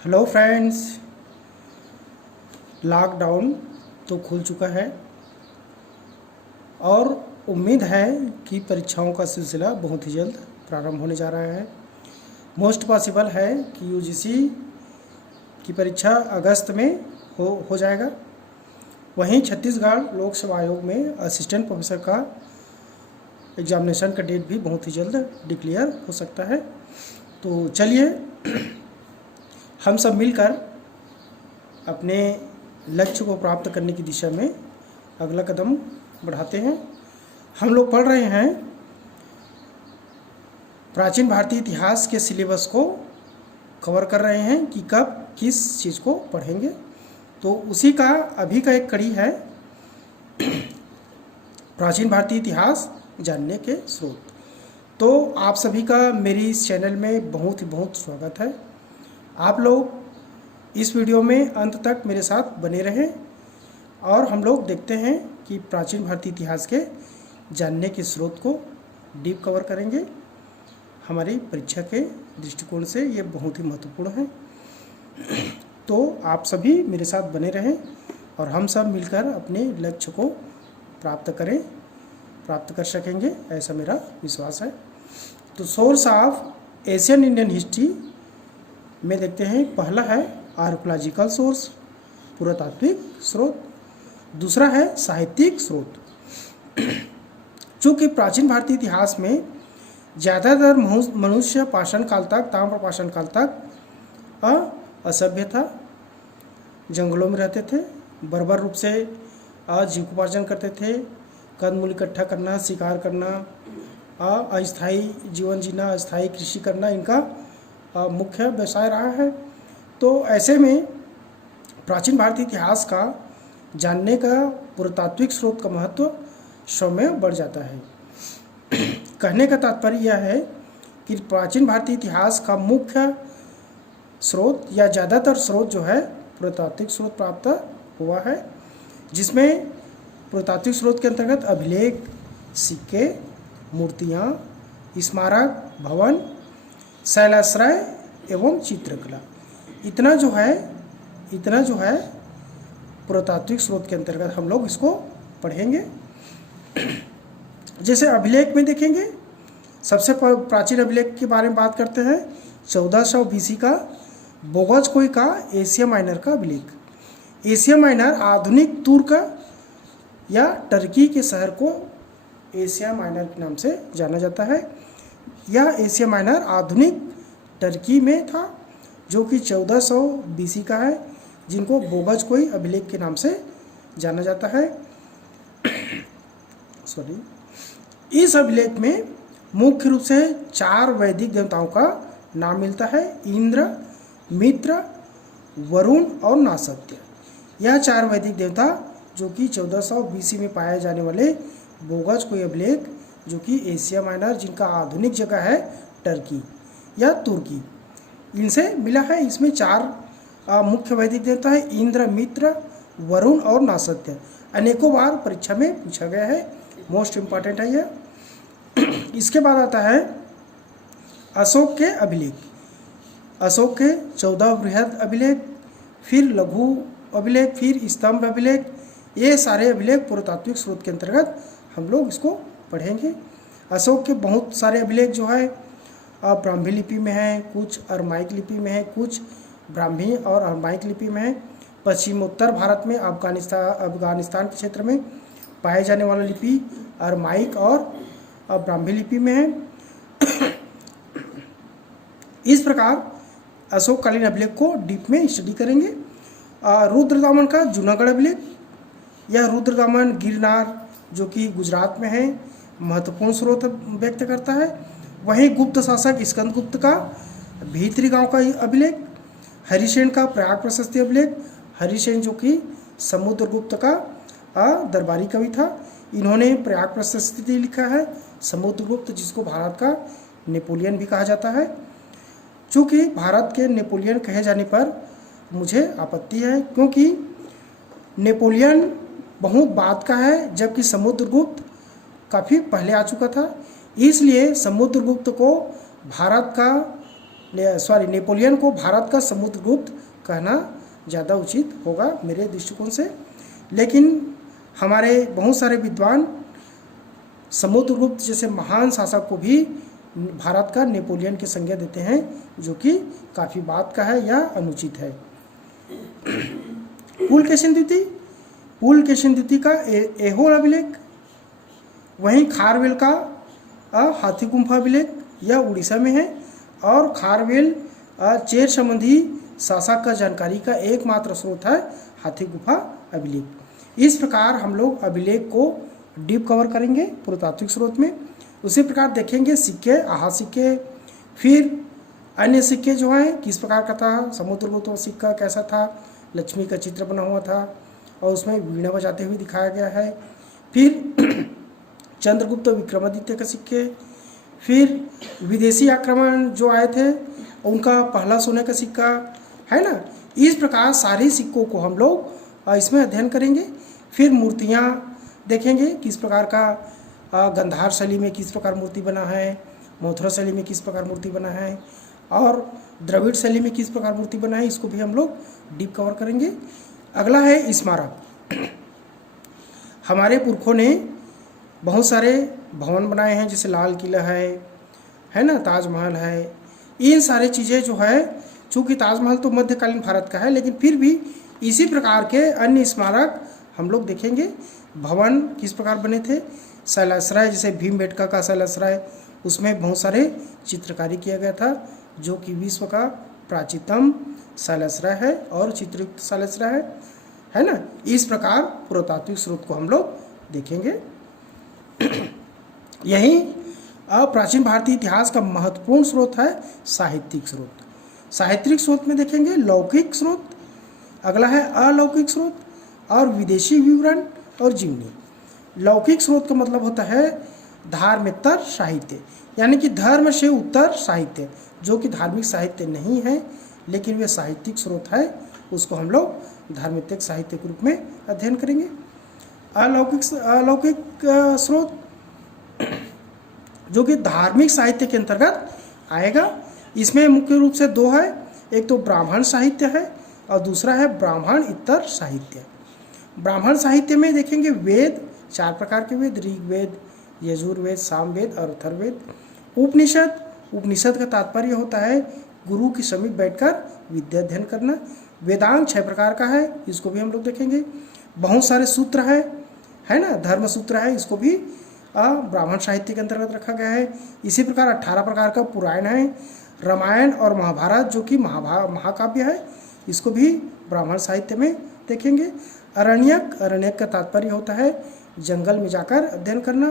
Hello friends, lockdown तो खुल चुका है और उम्मीद है कि परीक्षाओं का सिलसिला बहुत ही जल्द प्रारंभ होने जा रहा है। मोस्ट पॉसिबल है कि यूजीसी की परीक्षा अगस्त में हो जाएगा। वहीं छत्तीसगढ़ लोक सेवा आयोग में असिस्टेंट प्रोफेसर का एग्जामिनेशन का डेट भी बहुत ही जल्द डिक्लेयर हो सकता है। तो चलिए हम सब मिलकर अपने लक्ष्य को प्राप्त करने की दिशा में अगला कदम बढ़ाते हैं। हम लोग पढ़ रहे हैं प्राचीन भारतीय इतिहास के सिलेबस को कवर कर रहे हैं कि कब किस चीज़ को पढ़ेंगे। तो उसी का अभी का एक कड़ी है प्राचीन भारतीय इतिहास जानने के स्रोत। तो आप सभी का मेरी इस चैनल में बहुत स्वागत है। आप लोग इस वीडियो में अंत तक मेरे साथ बने रहें और हम लोग देखते हैं कि प्राचीन भारतीय इतिहास के जानने के स्रोत को डीप कवर करेंगे। हमारी परीक्षा के दृष्टिकोण से ये बहुत ही महत्वपूर्ण है। तो आप सभी मेरे साथ बने रहें और हम सब मिलकर अपने लक्ष्य को प्राप्त कर सकेंगे, ऐसा मेरा विश्वास है। तो source of Asian Indian history में देखते हैं, पहला है आर्कोलॉजिकल सोर्स, पुरातात्विक स्रोत। दूसरा है साहित्यिक स्रोत। चूँकि प्राचीन भारतीय इतिहास में ज़्यादातर मनुष्य पाषाण काल तक, ताम्र पाषाण काल तक असभ्य था, जंगलों में रहते थे, बर्बर रूप से जीविकोपार्जन करते थे, कंदमूल इकट्ठा करना, शिकार करना, अस्थायी जीवन जीना, अस्थायी कृषि करना इनका मुख्य व्यवसाय रहा है। तो ऐसे में प्राचीन भारतीय इतिहास का जानने का पुरातात्विक स्रोत का महत्व स्वयं बढ़ जाता है। कहने का तात्पर्य यह है कि प्राचीन भारतीय इतिहास का मुख्य स्रोत या ज़्यादातर स्रोत जो है पुरातात्विक स्रोत प्राप्त हुआ है, जिसमें पुरातात्विक स्रोत के अंतर्गत अभिलेख, सिक्के, मूर्तियाँ, स्मारक, भवन, शैलाश्रय एवं चित्रकला, इतना जो है पुरातात्विक स्रोत के अंतर्गत हम लोग इसको पढ़ेंगे। जैसे अभिलेख में देखेंगे, सबसे प्राचीन अभिलेख के बारे में बात करते हैं। 1400 BC का बोगजकोई का एशिया माइनर का अभिलेख। एशिया माइनर आधुनिक तुर्क या टर्की के शहर को एशिया माइनर के नाम से जाना जाता है। यह एशिया माइनर आधुनिक टर्की में था, जो कि 1400 BC का है, जिनको बोगजकोई अभिलेख के नाम से जाना जाता है। इस अभिलेख में मुख्य रूप से 4 वैदिक देवताओं का नाम मिलता है: इंद्र, मित्र, वरुण और नासत्य। यह 4 वैदिक देवता जो कि 1400 BC में पाए जाने वाले बोगजकोई अभिलेख, जो कि एशिया माइनर, जिनका आधुनिक जगह है टर्की या तुर्की, इनसे मिला है। इसमें 4 मुख्य वैदिक देवता है: इंद्र, मित्र, वरुण और नासत्य। अनेकों बार परीक्षा में पूछा गया है, मोस्ट इम्पॉर्टेंट है यह। इसके बाद आता है अशोक के अभिलेख। अशोक के 14 बृहद अभिलेख, फिर लघु अभिलेख, फिर स्तंभ अभिलेख। ये सारे अभिलेख पुरातात्विक स्रोत के अंतर्गत हम लोग इसको पढ़ेंगे। अशोक के बहुत सारे अभिलेख जो है ब्राह्मी लिपि में है, कुछ अरमाइक लिपि में है, कुछ ब्राह्मी और अरमाइक लिपि में है। पश्चिमोत्तर भारत में अफगानिस्तान के क्षेत्र में पाए जाने वाला लिपि अरमाइक और ब्राह्मी लिपि में है। इस प्रकार अशोककालीन अभिलेख को डीप में स्टडी करेंगे। रुद्रदामन का जूनागढ़ अभिलेख, यह रुद्रदामन गिरनार जो कि गुजरात में है, महत्वपूर्ण स्रोत व्यक्त करता है। वहीं गुप्त शासक स्कंदगुप्त का भीतरी गांव का अभिलेख, हरिसेन का प्रयाग प्रशस्ति अभिलेख। हरिसेन जो कि समुद्रगुप्त का दरबारी कवि था, इन्होंने प्रयाग प्रशस्ति लिखा है। समुद्रगुप्त, जिसको भारत का नेपोलियन भी कहा जाता है। चूँकि भारत के नेपोलियन कहे जाने पर मुझे आपत्ति है, क्योंकि नेपोलियन बहुत बाद का है, जबकि समुद्रगुप्त काफ़ी पहले आ चुका था। इसलिए समुद्रगुप्त को भारत का नेपोलियन को भारत का समुद्रगुप्त कहना ज़्यादा उचित होगा मेरे दृष्टिकोण से। लेकिन हमारे बहुत सारे विद्वान समुद्रगुप्त जैसे महान शासक को भी भारत का नेपोलियन की संज्ञा देते हैं, जो कि काफ़ी बात का है या अनुचित है। पुलकेशिन द्वितीय का ऐहोल अभिलेख, वहीं खारवेल का हाथी गुम्फा अभिलेख यह उड़ीसा में है, और खारवेल चेर संबंधी शासक का जानकारी का एकमात्र स्रोत है हाथी गुफा अभिलेख। इस प्रकार हम लोग अभिलेख को डीप कवर करेंगे पुरातात्विक स्रोत में। उसी प्रकार देखेंगे सिक्के, आहा सिक्के, फिर अन्य सिक्के जो हैं किस प्रकार का था, समुद्रगुप्त सिक्का कैसा था, लक्ष्मी का चित्र बना हुआ था और उसमें वीणा बजाते हुए दिखाया गया है। फिर चंद्रगुप्त विक्रमादित्य के सिक्के, फिर विदेशी आक्रमण जो आए थे उनका पहला सोने का सिक्का, है ना। इस प्रकार सारे सिक्कों को हम लोग इसमें अध्ययन करेंगे। फिर मूर्तियाँ देखेंगे किस प्रकार का गंधार शैली में किस प्रकार मूर्ति बना है, मथुरा शैली में किस प्रकार मूर्ति बना है, और द्रविड़ शैली में किस प्रकार मूर्ति बना है, इसको भी हम लोग डीप कवर करेंगे। अगला है स्मारक। हमारे पुरखों ने बहुत सारे भवन बनाए हैं, जैसे लाल किला है ना, ताजमहल है। इन सारी चीज़ें जो है, चूँकि ताजमहल तो मध्यकालीन भारत का है, लेकिन फिर भी इसी प्रकार के अन्य स्मारक हम लोग देखेंगे। भवन किस प्रकार बने थे, शैलाश्रय जैसे भीमबेटका का शैलाश्रय, उसमें बहुत सारे चित्रकारी किया गया था, जो कि विश्व का प्राचीनतम शैलाश्रय है और चित्रयुक्त शैलाश्रय है ना। इस प्रकार पुरातात्विक स्रोत को हम लोग देखेंगे। यही प्राचीन भारतीय इतिहास का महत्वपूर्ण स्रोत है साहित्यिक स्रोत। साहित्यिक स्रोत में देखेंगे लौकिक स्रोत, अगला है अलौकिक स्रोत और विदेशी विवरण और जीवनी। लौकिक स्रोत का मतलब होता है धार्मेतर साहित्य, यानी कि धर्म से उत्तर साहित्य, जो कि धार्मिक साहित्य नहीं है लेकिन वे साहित्यिक स्रोत है, उसको हम लोग धार्मिक साहित्य के रूप में अध्ययन करेंगे। अलौकिक स्रोत जो कि धार्मिक साहित्य के अंतर्गत आएगा। इसमें मुख्य रूप से दो है, एक तो ब्राह्मण साहित्य है और दूसरा है ब्राह्मण इतर साहित्य। ब्राह्मण साहित्य में देखेंगे वेद, 4 प्रकार के वेद, ऋग्वेद, यजुर्वेद, सामवेद और अथर्ववेद। उपनिषद का तात्पर्य होता है गुरु के समीप बैठकर विद्या अध्ययन करना। वेदांत 6 प्रकार का है, इसको भी हम लोग देखेंगे। बहुत सारे सूत्र है ना, धर्म सूत्र है, इसको भी ब्राह्मण साहित्य के अंतर्गत रखा गया है। इसी प्रकार 18 प्रकार का पुराण है। रामायण और महाभारत जो कि महाकाव्य है, इसको भी ब्राह्मण साहित्य में देखेंगे। अरण्यक का तात्पर्य होता है जंगल में जाकर अध्ययन करना।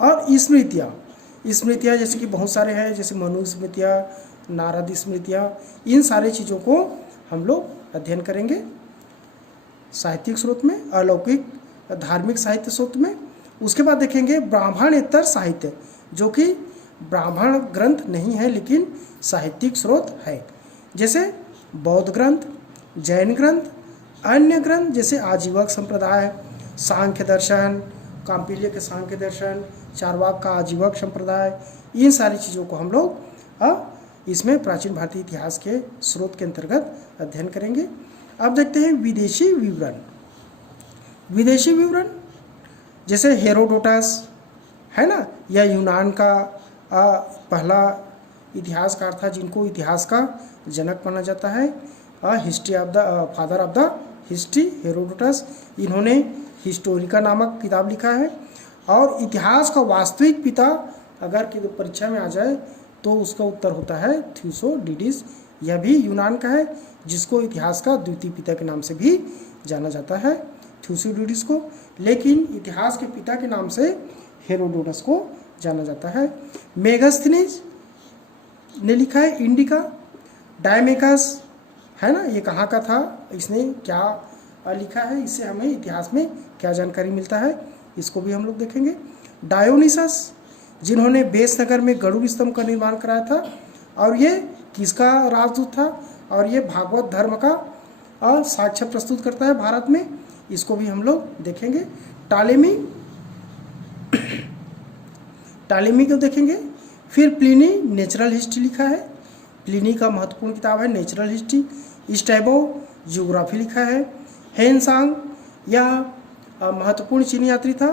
और स्मृतियाँ जैसे कि बहुत सारे हैं, जैसे मनु स्मृतियाँ, नारद स्मृतियाँ, इन सारे चीज़ों को हम लोग अध्ययन करेंगे साहित्यिक स्रोत में, अलौकिक धार्मिक साहित्य स्रोत में। उसके बाद देखेंगे ब्राह्मणेतर साहित्य, जो कि ब्राह्मण ग्रंथ नहीं है लेकिन साहित्यिक स्रोत है, जैसे बौद्ध ग्रंथ, जैन ग्रंथ, अन्य ग्रंथ जैसे आजीवक संप्रदाय, सांख्य दर्शन, काम्पिल्य के सांख्य दर्शन, चारवाक का आजीवक संप्रदाय, इन सारी चीज़ों को हम लोग इसमें प्राचीन भारतीय इतिहास के स्रोत के अंतर्गत अध्ययन करेंगे। अब देखते हैं विदेशी विवरण जैसे हेरोडोटस है ना, यह यूनान का पहला इतिहासकार था जिनको इतिहास का जनक माना जाता है। Father of the history Herodotus, इन्होंने हिस्टोरिका नामक किताब लिखा है। और इतिहास का वास्तविक पिता अगर कि परीक्षा में आ जाए तो उसका उत्तर होता है थ्यूसोडिडिस, यह भी यूनान का है, जिसको इतिहास का द्वितीय पिता के नाम से भी जाना जाता है, थ्यूसोडिडिस को। लेकिन इतिहास के पिता के नाम से हेरोडोटस को जाना जाता है। मेगास्थनीज ने लिखा है इंडिका। डायमेकस है ना, ये कहाँ का था, इसने क्या लिखा है, इससे हमें इतिहास में क्या जानकारी मिलता है, इसको भी हम लोग देखेंगे। डायोनिसस, जिन्होंने बेस नगर में गरुड़ स्तंभ का निर्माण कराया था, और ये किसका राजदूत था, और ये भागवत धर्म का साक्ष्य प्रस्तुत करता है भारत में, इसको भी हम लोग देखेंगे। टालेमी को देखेंगे। फिर प्लिनी नेचुरल हिस्ट्री लिखा है, प्लिनी का महत्वपूर्ण किताब है नेचुरल हिस्ट्री। स्ट्रैबो ज्योग्राफी लिखा है। हेनसांग यह महत्वपूर्ण चीनी यात्री था।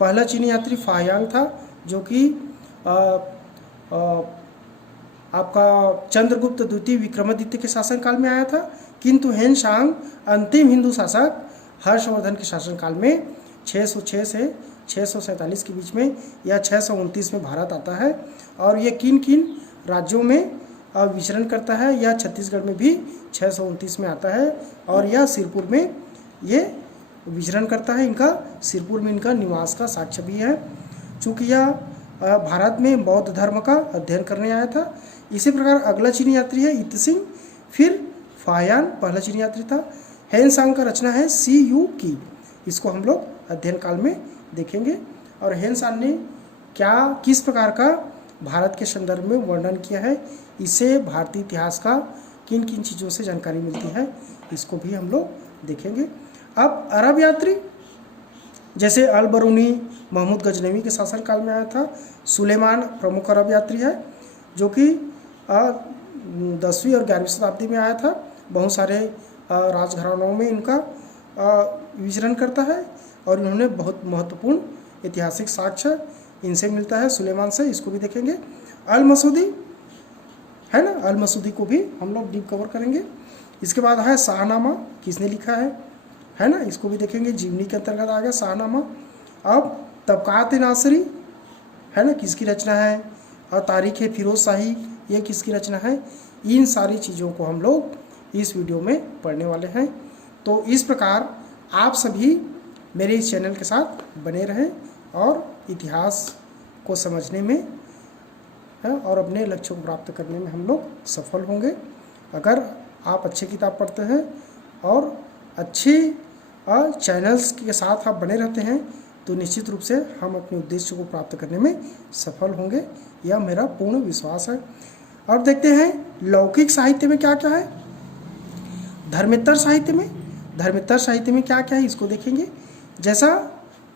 पहला चीनी यात्री फायांग था जो कि आपका चंद्रगुप्त द्वितीय विक्रमादित्य के शासनकाल में आया था, किंतु हेनसांग अंतिम हिंदू शासक हर्षवर्धन के शासनकाल में 606 से 647 के बीच में या 629 में भारत आता है। और ये किन किन राज्यों में विचरण करता है, यह छत्तीसगढ़ में भी 629 में आता है और यह सिरपुर में ये विचरण करता है। इनका सिरपुर में इनका निवास का साक्ष्य भी है, चूँकि यह भारत में बौद्ध धर्म का अध्ययन करने आया था। इसी प्रकार अगला चीनी यात्री है इत्सिंग, फिर फायान पहला चीनी यात्री था। हेनसांग का रचना है सी यू की, इसको हम लोग अध्ययन काल में देखेंगे। और हेनसांग ने क्या किस प्रकार का भारत के संदर्भ में वर्णन किया है, इससे भारतीय इतिहास का किन किन चीज़ों से जानकारी मिलती है, इसको भी हम लोग देखेंगे। अब अरब यात्री जैसे अल बरूनी महमूद गजनवी के शासनकाल में आया था। सुलेमान प्रमुख अरब यात्री है जो कि 10वीं और 11वीं शताब्दी में आया था। बहुत सारे राजघरानों में इनका विचरण करता है और इन्होंने बहुत महत्वपूर्ण ऐतिहासिक साक्ष्य इनसे मिलता है, सुलेमान से, इसको भी देखेंगे। अल मसूदी है ना, अल मसूदी को भी हम लोग डीप कवर करेंगे। इसके बाद है शाहनामा, किसने लिखा है ना, इसको भी देखेंगे, जीवनी के अंतर्गत आ गया शाहनामा। अब तबकात नासरी है ना, किसकी रचना है, और तारीख फिरोज शाही ये किसकी रचना है। इन सारी चीज़ों को हम लोग इस वीडियो में पढ़ने वाले हैं। तो इस प्रकार आप सभी मेरे इस चैनल के साथ बने रहें और इतिहास को समझने में और अपने लक्ष्यों को प्राप्त करने में हम लोग सफल होंगे। अगर आप अच्छी किताब पढ़ते हैं और अच्छी चैनल्स के साथ आप बने रहते हैं तो निश्चित रूप से हम अपने उद्देश्य को प्राप्त करने में सफल होंगे, यह मेरा पूर्ण विश्वास है। अब देखते हैं लौकिक साहित्य में क्या क्या है। धर्मेतर साहित्य में क्या क्या है, इसको देखेंगे। जैसा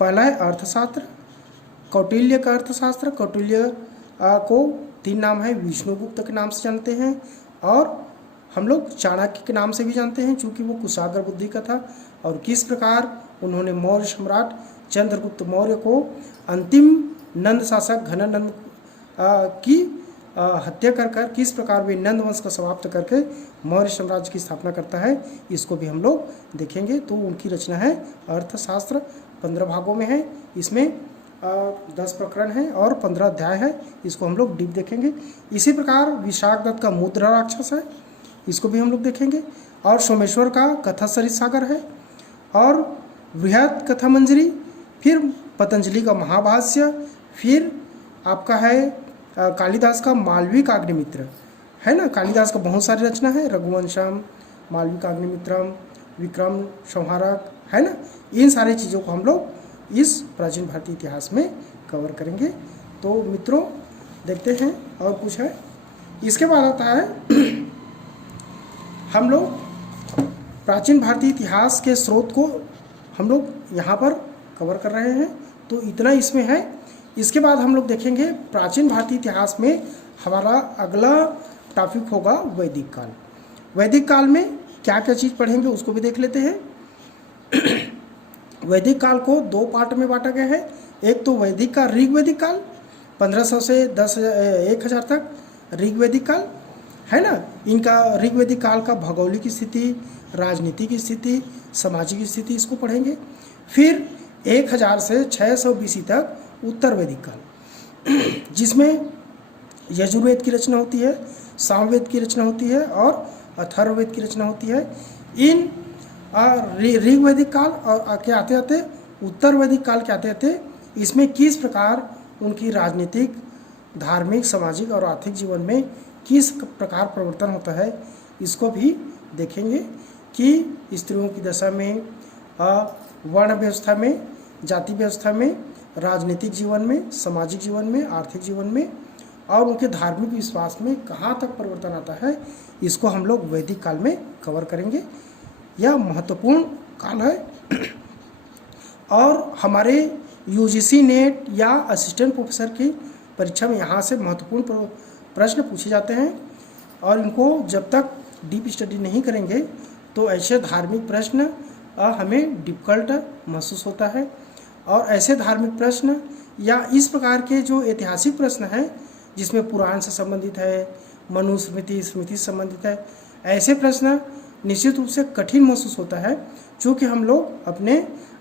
पहला है अर्थशास्त्र, कौटिल्य का अर्थशास्त्र। कौटिल्य को 3 नाम है, विष्णुगुप्त के नाम से जानते हैं और हम लोग चाणक्य के नाम से भी जानते हैं, चूँकि वो कुशाग्र बुद्धि का था। और किस प्रकार उन्होंने मौर्य सम्राट चंद्रगुप्त मौर्य को अंतिम नंद शासक घनानंद की हत्या कर किस प्रकार वे नंद वंश को समाप्त करके मौर्य साम्राज्य की स्थापना करता है, इसको भी हम लोग देखेंगे। तो उनकी रचना है अर्थशास्त्र, 15 भागों में है। इसमें 10 प्रकरण हैं और 15 अध्याय है, इसको हम लोग डीप देखेंगे। इसी प्रकार विशाखदत्त का मुद्रा राक्षस है, इसको भी हम लोग देखेंगे। और सोमेश्वर का कथा सरित सागर है और बृहद कथा मंजरी, फिर पतंजलि का महाभाष्य, फिर आपका है कालिदास का मालविक अग्निमित्र है ना। कालिदास का बहुत सारी रचना है, रघुवंशम, मालविक अग्निमित्रम, विक्रम संहारक है ना। इन सारी चीज़ों को हम लोग इस प्राचीन भारतीय इतिहास में कवर करेंगे। तो मित्रों देखते हैं और कुछ है। इसके बाद आता है हम लोग प्राचीन भारतीय इतिहास के स्रोत को हम लोग यहाँ पर कवर कर रहे हैं, तो इतना इसमें है। इसके बाद हम लोग देखेंगे प्राचीन भारतीय इतिहास में हमारा अगला टॉपिक होगा वैदिक काल। वैदिक काल में क्या क्या चीज़ पढ़ेंगे उसको भी देख लेते हैं। वैदिक काल को 2 पार्ट में बांटा गया है। एक तो वैदिक का ऋग्वैदिक काल 1500 से 1000 तक ऋग्वैदिक काल है ना। इनका ऋग्वैदिक काल का भौगोलिक स्थिति, राजनीतिक स्थिति, सामाजिक स्थिति, इसको पढ़ेंगे। फिर 1000 से 600 BC तक उत्तर वैदिक काल, जिसमें यजुर्वेद की रचना होती है, सामवेद की रचना होती है और अथर्ववेद की रचना होती है। इन ऋग्वैदिक काल और आके आते आते उत्तर वैदिक काल के आते आते इसमें किस प्रकार उनकी राजनीतिक, धार्मिक, सामाजिक और आर्थिक जीवन में किस प्रकार परिवर्तन होता है, इसको भी देखेंगे कि स्त्रियों की दशा में, वर्ण व्यवस्था में, जाति व्यवस्था में, राजनीतिक जीवन में, सामाजिक जीवन में, आर्थिक जीवन में और उनके धार्मिक विश्वास में कहाँ तक परिवर्तन आता है, इसको हम लोग वैदिक काल में कवर करेंगे। यह महत्वपूर्ण काल है और हमारे UGC नेट या असिस्टेंट प्रोफेसर की परीक्षा में यहाँ से महत्वपूर्ण प्रश्न पूछे जाते हैं। और इनको जब तक डीप स्टडी नहीं करेंगे तो ऐसे धार्मिक प्रश्न हमें डिफ़िकल्ट महसूस होता है। और ऐसे धार्मिक प्रश्न या इस प्रकार के जो ऐतिहासिक प्रश्न हैं जिसमें पुराण से संबंधित है, मनुस्मृति स्मृति से संबंधित है, ऐसे प्रश्न निश्चित रूप से कठिन महसूस होता है, क्योंकि हम लोग अपने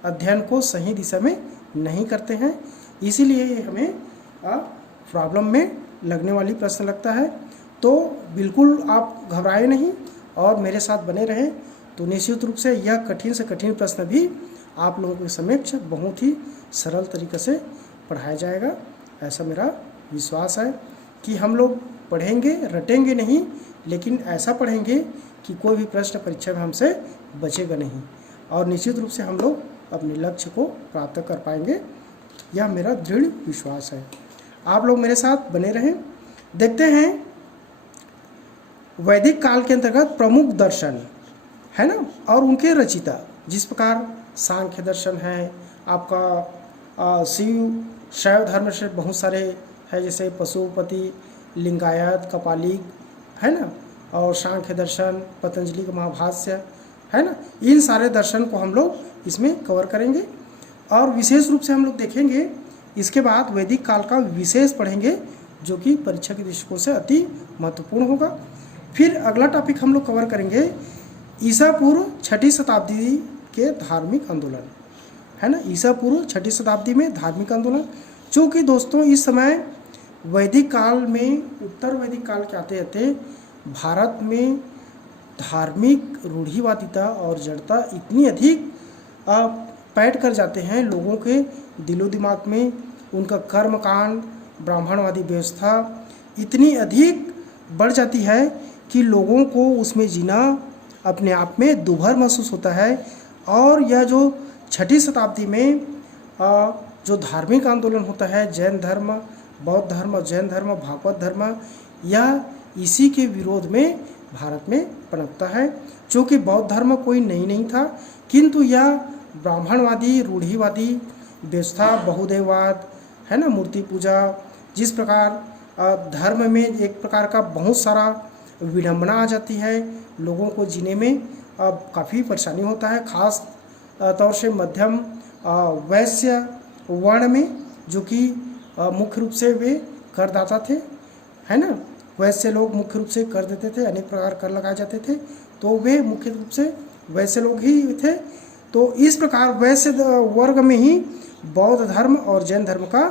अध्ययन को सही दिशा में नहीं करते हैं। इसीलिए हमें प्रॉब्लम में लगने वाली प्रश्न लगता है। तो बिल्कुल आप घबराए नहीं और मेरे साथ बने रहें, तो निश्चित रूप से यह कठिन से कठिन प्रश्न भी आप लोगों के समक्ष बहुत ही सरल तरीके से पढ़ाया जाएगा। ऐसा मेरा विश्वास है कि हम लोग पढ़ेंगे, रटेंगे नहीं, लेकिन ऐसा पढ़ेंगे कि कोई भी प्रश्न परीक्षा में हमसे बचेगा नहीं और निश्चित रूप से हम लोग अपने लक्ष्य को प्राप्त कर पाएंगे। यह मेरा दृढ़ विश्वास है। आप लोग मेरे साथ बने रहें। देखते हैं वैदिक काल के अंतर्गत प्रमुख दर्शन है ना, और उनके रचिता, जिस प्रकार सांख्य दर्शन है, आपका शैव धर्म से बहुत सारे है, जैसे पशुपति, लिंगायत, कपालिक है ना, और सांख्य दर्शन, पतंजलि का महाभाष्य है ना, इन सारे दर्शन को हम लोग इसमें कवर करेंगे। और विशेष रूप से हम लोग देखेंगे इसके बाद वैदिक काल का विशेष पढ़ेंगे, जो कि परीक्षा के दृष्टिकोण से अति महत्वपूर्ण होगा। फिर अगला टॉपिक हम लोग कवर करेंगे ईसा पूर्व 6ठी शताब्दी के धार्मिक आंदोलन है ना, ईसा पूर्व 6ठी शताब्दी में धार्मिक आंदोलन। चूँकि दोस्तों इस समय वैदिक काल में, उत्तर वैदिक काल के आते आते भारत में धार्मिक रूढ़िवादिता और जड़ता इतनी अधिक पैठ कर जाते हैं लोगों के दिलो दिमाग में, उनका कर्मकांड, ब्राह्मणवादी व्यवस्था इतनी अधिक बढ़ जाती है कि लोगों को उसमें जीना अपने आप में दुभर महसूस होता है। और यह जो 6ठी शताब्दी में जो धार्मिक आंदोलन होता है, जैन धर्म, बौद्ध धर्म, जैन धर्म, भागवत धर्म, यह इसी के विरोध में भारत में पनपता है। क्योंकि बौद्ध धर्म कोई नहीं था, किंतु यह ब्राह्मणवादी रूढ़िवादी व्यवस्था, बहुदेववाद है ना, मूर्ति पूजा, जिस प्रकार धर्म में एक प्रकार का बहुत सारा विडंबना आ जाती है, लोगों को जीने में काफ़ी परेशानी होता है। खास तौर से मध्यम वैश्य वर्ण में, जो कि मुख्य रूप से वे करदाता थे है ना, वैश्य लोग मुख्य रूप से कर देते थे, अनेक प्रकार कर लगाए जाते थे, तो वे मुख्य रूप से वैश्य लोग ही थे। तो इस प्रकार वैश्य वर्ग में ही बौद्ध धर्म और जैन धर्म का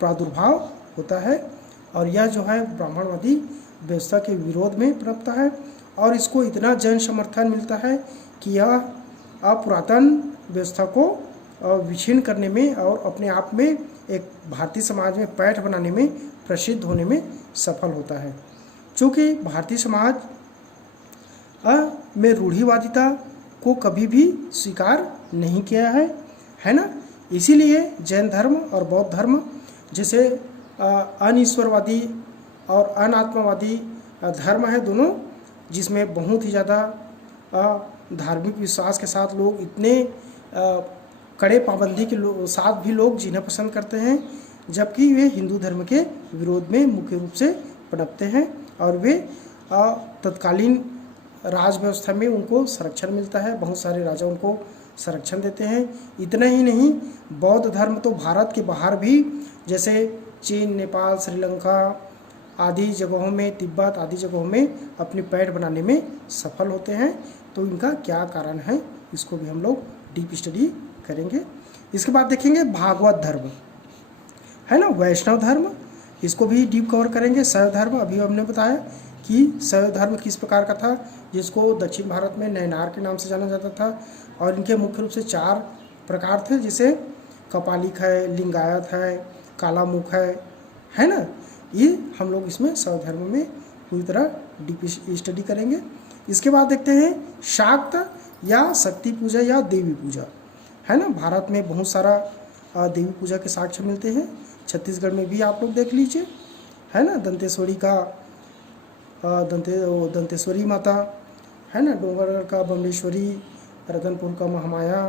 प्रादुर्भाव होता है, और यह जो है ब्राह्मणवादी व्यवस्था के विरोध में पनपता है। और इसको इतना जन समर्थन मिलता है कि यह पुरातन व्यवस्था को विच्छिन्न करने में और अपने आप में एक भारतीय समाज में पैठ बनाने में, प्रसिद्ध होने में सफल होता है। चूँकि भारतीय समाज में रूढ़िवादिता को कभी भी स्वीकार नहीं किया है ना, इसीलिए जैन धर्म और बौद्ध धर्म जैसे अनईश्वरवादी और अनात्मवादी धर्म है दोनों, जिसमें बहुत ही ज़्यादा धार्मिक विश्वास के साथ लोग इतने कड़े पाबंदी के साथ भी लोग जीना पसंद करते हैं, जबकि वे हिंदू धर्म के विरोध में मुख्य रूप से पनपते हैं और वे तत्कालीन राज व्यवस्था में उनको संरक्षण मिलता है, बहुत सारे राजा उनको संरक्षण देते हैं। इतना ही नहीं, बौद्ध धर्म तो भारत के बाहर भी, जैसे चीन, नेपाल, श्रीलंका आदि जगहों में, तिब्बत आदि जगहों में अपनी पैठ बनाने में सफल होते हैं। तो इनका क्या कारण है, इसको भी हम लोग डीप स्टडी करेंगे। इसके बाद देखेंगे भागवत धर्म है ना, वैष्णव धर्म, इसको भी डीप कवर करेंगे। शैव धर्म, अभी हमने बताया कि शैव धर्म किस प्रकार का था, जिसको दक्षिण भारत में नैनार के नाम से जाना जाता था, और इनके मुख्य रूप से 4 प्रकार थे, जैसे कपालिक है, लिंगायत है, काला मुख है ना। ये हम लोग इसमें शैव धर्म में पूरी तरह डीप स्टडी करेंगे। इसके बाद देखते हैं शाक्त या शक्ति पूजा या देवी पूजा है ना। भारत में बहुत सारा देवी पूजा के साक्ष्य मिलते हैं, छत्तीसगढ़ में भी आप लोग देख लीजिए है ना। दंतेश्वरी का दंतेश्वरी माता है ना, डोंगरगढ़ का बम्बेश्वरी, रतनपुर का महामाया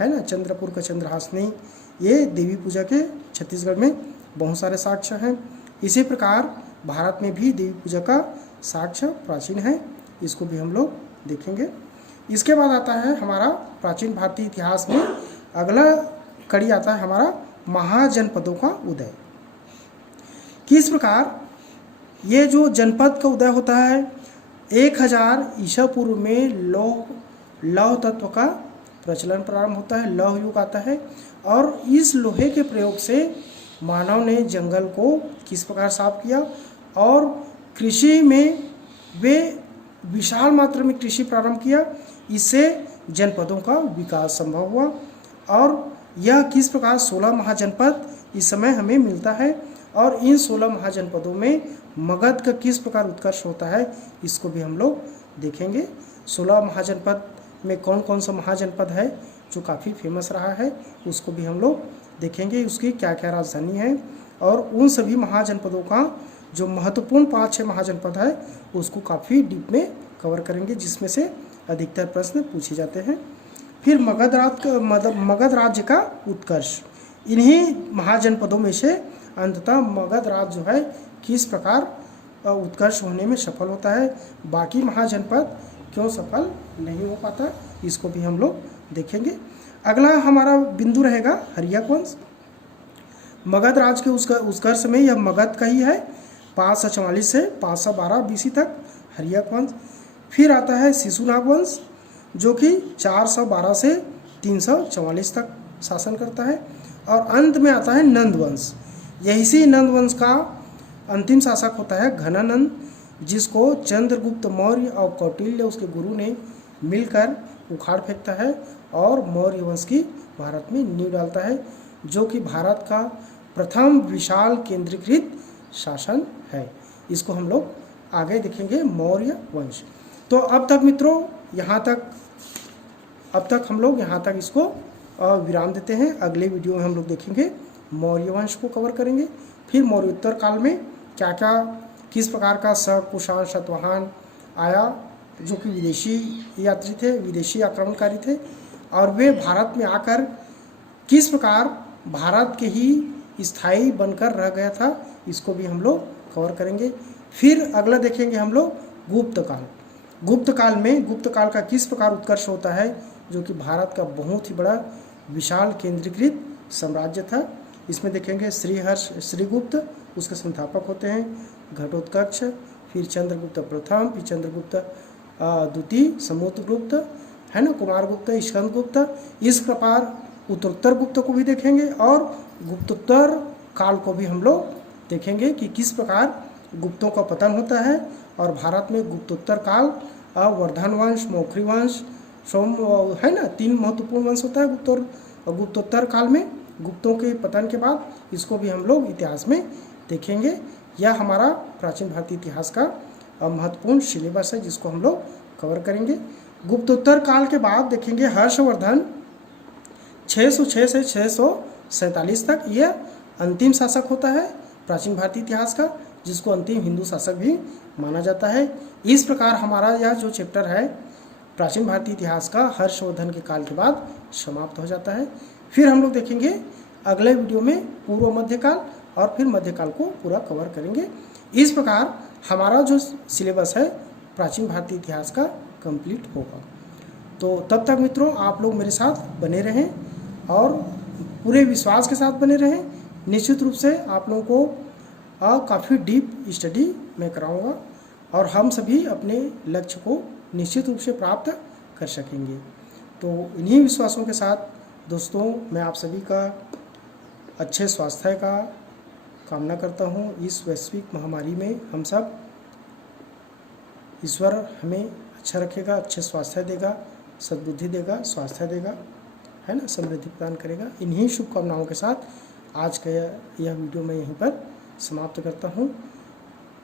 है ना, चंद्रपुर का चंद्रहासनी, ये देवी पूजा के छत्तीसगढ़ में बहुत सारे साक्ष्य हैं। इसी प्रकार भारत में भी देवी पूजा का साक्ष्य प्राचीन है, इसको भी हम लोग देखेंगे। इसके बाद आता है हमारा प्राचीन भारतीय इतिहास में अगला कड़ी आता है हमारा महाजनपदों का उदय। किस प्रकार ये जो जनपद का उदय होता है, 1000 ईसा पूर्व में लौह तत्व का प्रचलन प्रारंभ होता है, लौह युग आता है। और इस लोहे के प्रयोग से मानव ने जंगल को किस प्रकार साफ किया और कृषि में वे विशाल मात्रा में कृषि प्रारंभ किया, इससे जनपदों का विकास संभव हुआ। और यह किस प्रकार 16 महाजनपद इस समय हमें मिलता है और इन 16 महाजनपदों में मगध का किस प्रकार उत्कर्ष होता है, इसको भी हम लोग देखेंगे। 16 महाजनपद में कौन कौन सा महाजनपद है जो काफ़ी फेमस रहा है, उसको भी हम लोग देखेंगे, उसकी क्या क्या राजधानी है और उन सभी महाजनपदों का जो महत्वपूर्ण 5-6 महाजनपद है उसको काफ़ी डीप में कवर करेंगे, जिसमें से अधिकतर प्रश्न पूछे जाते हैं। फिर मगध राज्य का उत्कर्ष, इन्हीं महाजनपदों में से अंततः मगध राज्य जो है किस प्रकार उत्कर्ष होने में सफल होता है, बाकी महाजनपद क्यों सफल नहीं हो पाता, इसको भी हम लोग देखेंगे। अगला हमारा बिंदु रहेगा हर्यक वंश। मगध राज्य के उत्कर्ष में यह मगध का ही है, 544 से 512 बीसी तक हर्यक वंश। फिर आता है शिशुनाग वंश जो कि 412 से 344 तक शासन करता है। और अंत में आता है नंद वंश। यही नंद वंश का अंतिम शासक होता है घनानंद, जिसको चंद्रगुप्त मौर्य और कौटिल्य उसके गुरु ने मिलकर उखाड़ फेंकता है और मौर्य वंश की भारत में नींव डालता है, जो कि भारत का प्रथम विशाल केंद्रीकृत शासन है। इसको हम लोग आगे देखेंगे, मौर्य वंश। तो अब तक मित्रों अब तक हम लोग यहाँ तक इसको विराम देते हैं। अगले वीडियो में हम लोग देखेंगे मौर्य वंश को कवर करेंगे। फिर मौर्योत्तर काल में क्या क्या किस प्रकार का शक, कुषाण, सातवाहन आया, जो कि विदेशी यात्री थे, विदेशी आक्रमणकारी थे, और वे भारत में आकर किस प्रकार भारत के ही स्थायी बनकर रह गया था, इसको भी हम लोग कवर करेंगे। फिर अगला देखेंगे हम लोग गुप्त काल। गुप्त काल का किस प्रकार उत्कर्ष होता है, जो कि भारत का बहुत ही बड़ा विशाल केंद्रीकृत साम्राज्य था। इसमें देखेंगे श्रीहर्ष श्रीगुप्त उसके संस्थापक होते हैं, घटोत्कच, फिर चंद्रगुप्त प्रथम, फिर चंद्रगुप्त द्वितीय, समुद्रगुप्त है ना, कुमारगुप्त, स्कंदगुप्त। इस प्रकार उत्तरोत्तर गुप्त को भी देखेंगे और गुप्तोत्तर काल को भी हम लोग देखेंगे कि किस प्रकार गुप्तों का पतन होता है। और भारत में गुप्तोत्तर काल वर्धन वंश, मौखरी वंश, सोम है ना, 3 महत्वपूर्ण वंश होता है गुप्तोत्तर काल में। गुप्तों के पतन के बाद इसको भी हम लोग इतिहास में देखेंगे। यह हमारा प्राचीन भारतीय इतिहास का महत्वपूर्ण सिलेबस है, जिसको हम लोग कवर करेंगे। गुप्तोत्तर काल के बाद देखेंगे हर्षवर्धन, 606 से 647 तक यह अंतिम शासक होता है प्राचीन भारतीय इतिहास का, जिसको अंतिम हिंदू शासक भी माना जाता है। इस प्रकार हमारा यह जो चैप्टर है प्राचीन भारतीय इतिहास का हर्षवर्धन के काल के बाद समाप्त हो जाता है। फिर हम लोग देखेंगे अगले वीडियो में पूर्व मध्यकाल और फिर मध्यकाल को पूरा कवर करेंगे। इस प्रकार हमारा जो सिलेबस है प्राचीन भारतीय इतिहास का कंप्लीट होगा। तो तब तक मित्रों आप लोग मेरे साथ बने रहें और पूरे विश्वास के साथ बने रहें। निश्चित रूप से आप लोगों को काफ़ी डीप स्टडी मैं कराऊंगा और हम सभी अपने लक्ष्य को निश्चित रूप से प्राप्त कर सकेंगे। तो इन्हीं विश्वासों के साथ दोस्तों मैं आप सभी का अच्छे स्वास्थ्य का कामना करता हूँ। इस वैश्विक महामारी में हम सब, ईश्वर हमें अच्छा रखेगा, अच्छे स्वास्थ्य देगा, सद्बुद्धि देगा, स्वास्थ्य देगा, है ना, समृद्धि प्रदान करेगा। इन्हीं शुभकामनाओं के साथ आज का यह वीडियो मैं यहीं पर समाप्त करता हूँ,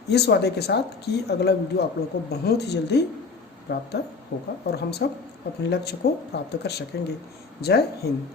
इस वादे के साथ कि अगला वीडियो आप लोगों को बहुत ही जल्दी प्राप्त होगा और हम सब अपने लक्ष्य को प्राप्त कर सकेंगे। जय हिंद।